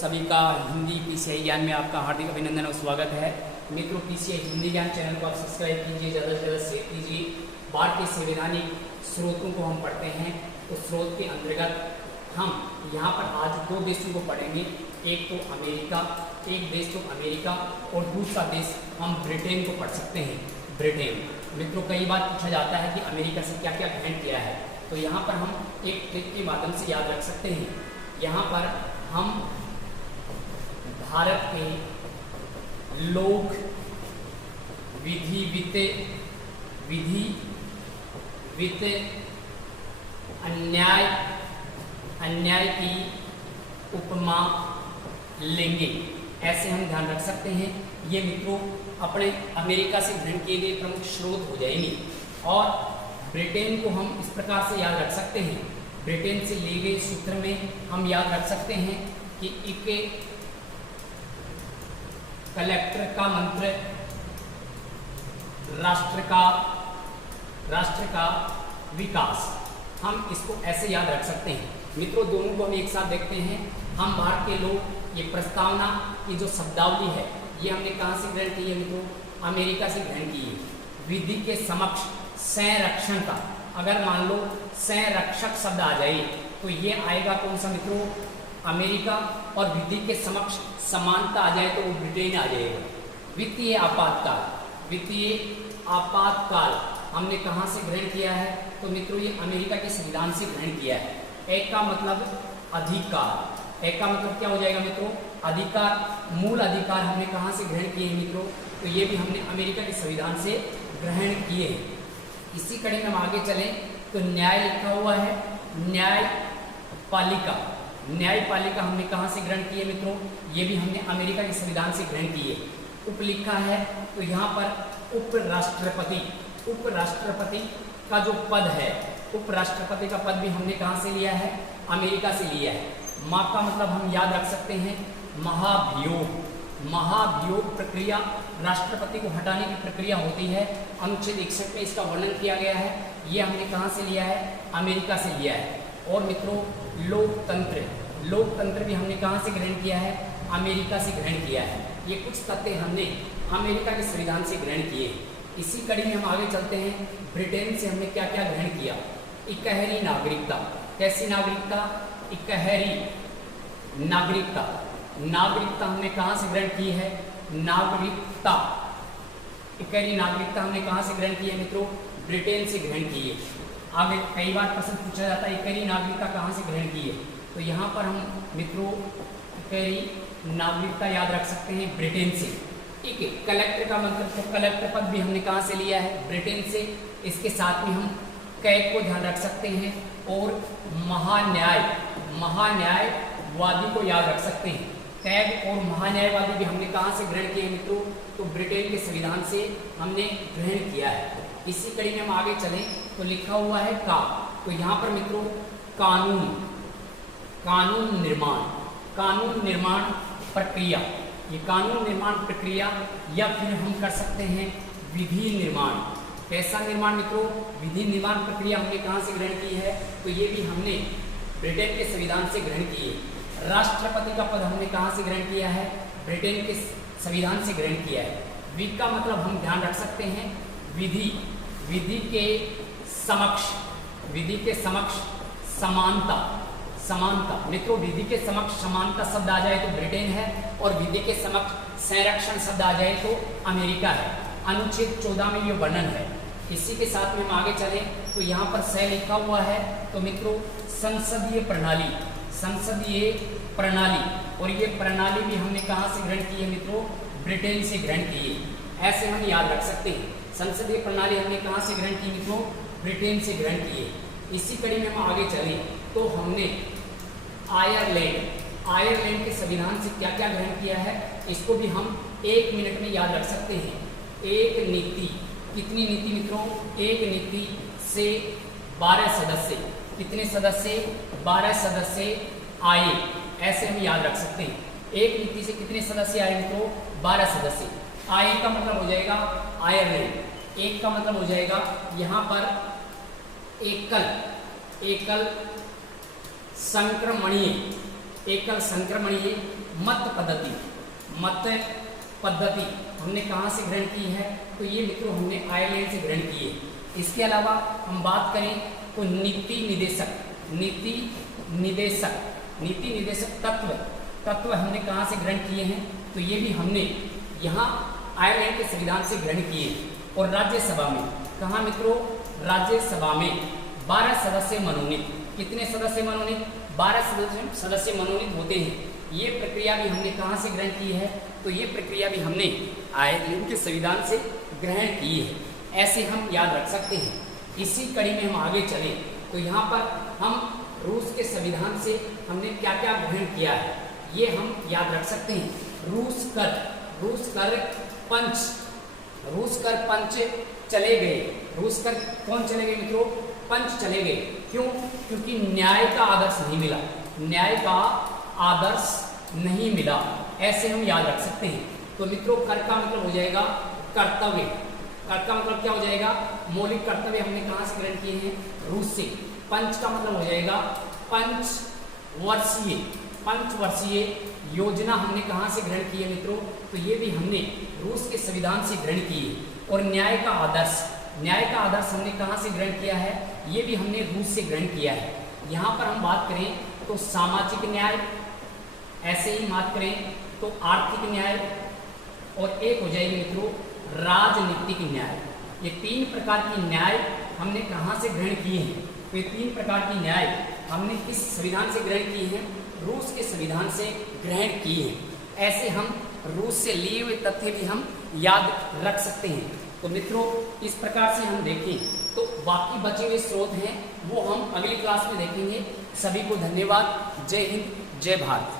सभी का हिंदी पीसीआई ज्ञान में आपका हार्दिक अभिनंदन और स्वागत है। मित्रों, पीसीआई हिंदी ज्ञान चैनल को आप सब्सक्राइब कीजिए, ज़्यादा से ज़्यादा शेयर कीजिए। भारतीय संवैधानिक स्रोतों को हम पढ़ते हैं, उस स्रोत के अंतर्गत हम यहाँ पर आज दो देशों को पढ़ेंगे। एक देश तो अमेरिका और दूसरा देश हम ब्रिटेन को पढ़ सकते हैं। ब्रिटेन मित्रों, कई बार पूछा जाता है कि अमेरिका से क्या क्या ग्रहण किया है, तो यहाँ पर हम एक ट्रिक के माध्यम से याद रख सकते हैं। यहाँ पर हम भारत के लोक विधि वित्त अन्याय की उपमा लेंगे, ऐसे हम ध्यान रख सकते हैं। ये मित्रों अपने अमेरिका से ग्रहण किए गए प्रमुख स्रोत हो जाएंगे। और ब्रिटेन को हम इस प्रकार से याद रख सकते हैं। ब्रिटेन से लिए गए सूत्र में हम याद रख सकते हैं कि इके कलेक्टर का मंत्र राष्ट्र का विकास, हम इसको ऐसे याद रख सकते हैं। मित्रों, दोनों को हम एक साथ देखते हैं। हम भारत के लोग ये प्रस्तावना की जो शब्दावली है, ये हमने कहाँ से ग्रहण की है मित्रों? अमेरिका से ग्रहण की है। विधि के समक्ष संरक्षण का, अगर मान लो संरक्षक शब्द आ जाए तो ये आएगा कौन सा मित्रों? अमेरिका। और विधि के समक्ष समानता आ जाए तो वो ब्रिटेन आ जाएगा। वित्तीय आपातकाल हमने कहाँ से ग्रहण किया है? तो मित्रों ये अमेरिका के संविधान से ग्रहण किया है। एक का मतलब अधिकार, एक का मतलब क्या हो जाएगा मित्रों? अधिकार। मूल अधिकार हमने कहाँ से ग्रहण किए हैं मित्रों? तो ये भी हमने अमेरिका के संविधान से ग्रहण किए हैं। इसी कड़ी में हम आगे चलें तो न्याय लिखा हुआ है। न्यायपालिका हमने कहाँ से ग्रहण किए मित्रों? ये भी हमने अमेरिका के संविधान से ग्रहण किए। उप लिखा है तो यहाँ पर उपराष्ट्रपति का जो पद है, उपराष्ट्रपति का पद भी हमने कहाँ से लिया है? अमेरिका से लिया है। माँ का मतलब हम याद रख सकते हैं महाभियोग प्रक्रिया, राष्ट्रपति को हटाने की प्रक्रिया होती है। अनुच्छेद 61 में इसका वर्णन किया गया है। ये हमने कहाँ से लिया है? अमेरिका से लिया है। और मित्रों लोकतंत्र भी हमने कहाँ से ग्रहण किया है? अमेरिका से ग्रहण किया है। ये कुछ तथ्य हमने अमेरिका के संविधान से ग्रहण किए। इसी कड़ी में हम आगे चलते हैं। ब्रिटेन से हमने क्या क्या ग्रहण किया? इकहरी नागरिकता। कैसी नागरिकता? इकहरी नागरिकता हमने कहाँ से ग्रहण की है? इकहरी नागरिकता हमने कहाँ से ग्रहण की है मित्रों? ब्रिटेन से ग्रहण की है। आगे कई बार प्रश्न पूछा जाता है इकहरी नागरिकता कहाँ से ग्रहण की है, तो यहाँ पर हम मित्रों इकहरी नागरिकता याद रख सकते हैं ब्रिटेन से। ठीक है। कलेक्टर का मतलब, तो कलेक्टर पद भी हमने कहाँ से लिया है? ब्रिटेन से। इसके साथ में हम कैग को ध्यान रख सकते हैं और महान्यायवादी को याद रख सकते हैं। कैग और महान्यायवादी भी हमने कहाँ से ग्रहण किए मित्रों? तो ब्रिटेन के संविधान से हमने ग्रहण किया है। इसी कड़ी में हम आगे चलें तो लिखा हुआ है तो यहाँ पर मित्रों कानून निर्माण प्रक्रिया, ये कानून निर्माण प्रक्रिया, या फिर हम कर सकते हैं विधि निर्माण। कैसा निर्माण मित्रों? विधि निर्माण प्रक्रिया हमने कहाँ से ग्रहण की है? तो ये भी हमने ब्रिटेन के संविधान से ग्रहण की है। राष्ट्रपति का पद हमने कहाँ से ग्रहण किया है? ब्रिटेन के संविधान से ग्रहण किया है। विधि का मतलब हम ध्यान रख सकते हैं विधि के समक्ष समानता। मित्रों विधि के समक्ष समानता शब्द आ जाए तो ब्रिटेन है, और विधि के समक्ष संरक्षण शब्द आ जाए तो अमेरिका है। अनुच्छेद 14 में ये वर्णन है। इसी के साथ में हम आगे चलें तो यहाँ पर सह लिखा हुआ है। तो मित्रों संसदीय प्रणाली, और ये प्रणाली भी हमने कहाँ से ग्रहण की है मित्रों? ब्रिटेन से ग्रहण की है। ऐसे हम याद रख सकते हैं। संसदीय प्रणाली हमने कहाँ से ग्रहण की मित्रों? ब्रिटेन से ग्रहण की है। इसी कड़ी में हम आगे चलें तो हमने आयरलैंड के संविधान से क्या क्या ग्रहण किया है, इसको भी हम 1 मिनट में याद रख सकते हैं। एक नीति, कितनी नीति मित्रों? एक नीति से 12 सदस्य, कितने सदस्य? 12 सदस्य आए, ऐसे हम याद रख सकते हैं। एक नीति से कितने सदस्य आए मित्रों? 12 सदस्य। आए का मतलब हो जाएगा आयरलैंड, एक का मतलब हो जाएगा यहाँ पर एकल संक्रमणीय एकल संक्रमणीय मत पद्धति हमने कहाँ से ग्रहण की है? तो ये मित्रों हमने आयरलैंड से ग्रहण की है। इसके अलावा हम बात करें तो नीति निदेशक तत्व हमने कहाँ से ग्रहण किए हैं? तो ये भी हमने यहाँ आयरलैंड के संविधान से ग्रहण किए हैं। और राज्यसभा में, कहाँ मित्रों? राज्यसभा में 12 सदस्य मनोनीत। कितने सदस्य मनोनीत? 12 सदस्य मनोनीत होते हैं। ये प्रक्रिया भी हमने कहाँ से ग्रहण की है? तो ये प्रक्रिया भी हमने आयरलैंड के संविधान से ग्रहण की है। ऐसे हम याद रख सकते हैं। इसी कड़ी में हम आगे चले तो यहाँ पर हम रूस के संविधान से हमने क्या क्या ग्रहण किया है ये हम याद रख सकते हैं। रूस कर पंच चले गए। रूस कर कौन चले गए मित्रों? पंच चले गए। क्यों? क्योंकि न्याय का आदर्श नहीं मिला। ऐसे हम याद रख सकते हैं। तो मित्रों कर का मतलब हो जाएगा कर्तव्य। कर का मतलब क्या हो जाएगा? मौलिक कर्तव्य हमने कहाँ से ग्रहण किए हैं? रूस से। पंच का मतलब हो जाएगा पंचवर्षीय योजना हमने कहाँ से ग्रहण की है मित्रों? तो ये भी हमने रूस के संविधान से ग्रहण की है। और न्याय का आदर्श हमने कहाँ से ग्रहण किया है? ये भी हमने रूस से ग्रहण किया है। यहाँ पर हम बात करें तो सामाजिक न्याय, ऐसे ही बात करें तो आर्थिक न्याय, और एक हो जाएगी मित्रों राजनीतिक न्याय। ये 3 प्रकार की न्याय हमने कहाँ से ग्रहण किए हैं? तो ये 3 प्रकार की न्याय हमने किस संविधान से ग्रहण किए हैं? रूस के संविधान से ग्रहण किए हैं। ऐसे हम रूस से लिए हुए तथ्य भी हम याद रख सकते हैं। तो मित्रों इस प्रकार से हम देखें तो बाकी बचे हुए स्रोत हैं वो हम अगली क्लास में देखेंगे। सभी को धन्यवाद। जय हिंद, जय भारत।